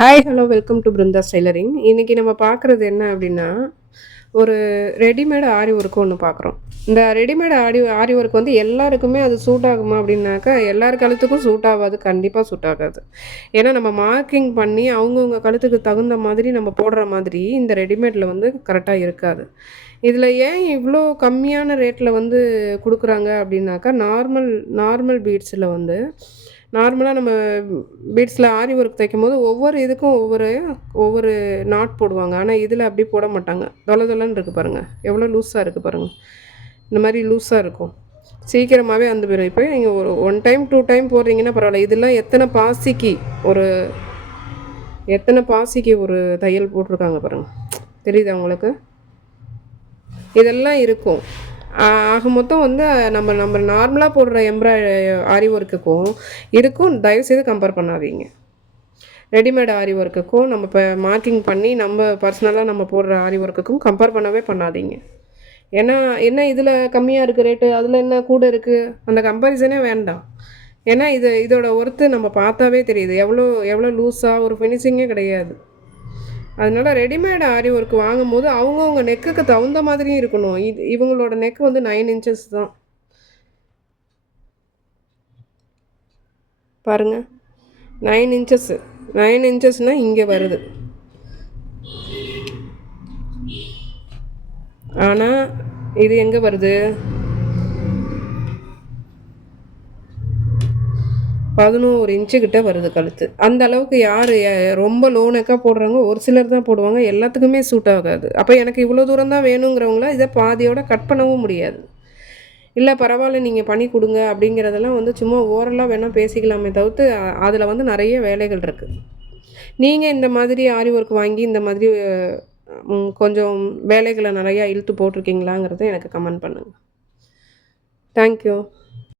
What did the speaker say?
Hi hello welcome to Brinda's tailoring. இன்றைக்கி நம்ம பார்க்குறது என்ன அப்படின்னா, ஒரு ரெடிமேட் ஆரி ஒர்க் ஒன்று பார்க்குறோம். இந்த ரெடிமேட் ஆரி ஒர்க் வந்து எல்லாருக்குமே அது சூட் ஆகுமா அப்படின்னாக்கா, எல்லார் கழுத்துக்கும் சூட் ஆகாது, கண்டிப்பாக சூட் ஆகாது. ஏன்னா நம்ம மார்க்கிங் பண்ணி அவங்கவுங்க கழுத்துக்கு தகுந்த மாதிரி நம்ம போடுற மாதிரி இந்த ரெடிமேடில் வந்து கரெக்டாக இருக்காது. இதில் ஏன் இவ்வளோ கம்மியான ரேட்டில் வந்து கொடுக்குறாங்க அப்படின்னாக்கா, நார்மல் நார்மல் பீட்ஸில் வந்து நார்மலாக நம்ம பீட்ஸில் ஆரி ஒர்க் தைக்கும்போது ஒவ்வொரு இதுக்கும் ஒவ்வொரு ஒவ்வொரு நாட் போடுவாங்க. ஆனால் இதில் அப்படி போட மாட்டாங்க. தொல தொலன்னு இருக்குது பாருங்கள், எவ்வளோ லூஸாக இருக்குது பாருங்கள். இந்த மாதிரி லூஸாக இருக்கும், சீக்கிரமாகவே வந்து போயிடும். இப்போ நீங்கள் ஒரு 1 டைம் 2 டைம் போடுறீங்கன்னா பரவாயில்ல. இதெல்லாம் ஒரு எத்தனை பாசிக்கு ஒரு தையல் போட்டிருக்காங்க பாருங்கள், தெரியுதா உங்களுக்கு? இதெல்லாம் இருக்கும். ஆக மொத்தம் வந்து நம்ம நம்ம நார்மலாக போடுற ஆரி ஒர்க்குக்கும் இதுக்கும் தயவுசெய்து கம்பேர் பண்ணாதீங்க. ரெடிமேட் ஆரி ஒர்க்குக்கும் நம்ம இப்போ மார்க்கிங் பண்ணி நம்ம பர்சனலாக நம்ம போடுற ஆரி ஒர்க்குக்கும் கம்பேர் பண்ணவே பண்ணாதீங்க. ஏன்னா என்ன இதில் கம்மியாக இருக்குது ரேட்டு, அதில் என்ன கூட இருக்குது, அந்த கம்பேரிசனே வேண்டாம். ஏன்னா இதோட ஒர்த்து நம்ம பார்த்தாவே தெரியுது, எவ்வளோ எவ்வளோ லூஸாக ஒரு ஃபினிஷிங்கே கிடையாது. அதனால ரெடிமேட் ஆரி ஒர்க் வாங்கும்போது அவங்கவுங்க நெக்குக்கு தகுந்த மாதிரியும் இருக்கணும். இவங்களோட நெக் வந்து 9 இன்ச்சஸ் தான் பாருங்கள். 9 இன்ச்சஸ்னால் இங்கே வருது. ஆனால் இது எங்கே வருது? 11 இன்ச்சு கிட்ட வருது கழுத்து. அந்த அளவுக்கு யார் ரொம்ப லோ நெக்காக போடுறாங்க, ஒரு சிலர் தான் போடுவாங்க. எல்லாத்துக்குமே சூட் ஆகாது. அப்போ எனக்கு இவ்வளோ தூரம் தான் வேணுங்கிறவங்களாம் இதை பாதியோட கட் பண்ணவும் முடியாது. இல்லை பரவாயில்ல நீங்கள் பண்ணி கொடுங்க அப்படிங்கிறதெல்லாம் வந்து சும்மா ஓரலாக வேணால் பேசிக்கலாமே தவிர்த்து அதில் வந்து நிறைய வேலைகள் இருக்குது. நீங்கள் இந்த மாதிரி ஆரி ஒர்க் வாங்கி இந்த மாதிரி கொஞ்சம் வேலைகளை நிறையா இழுத்து போட்டிருக்கீங்களாங்கிறத எனக்கு கமெண்ட் பண்ணுங்கள். தேங்க்யூ.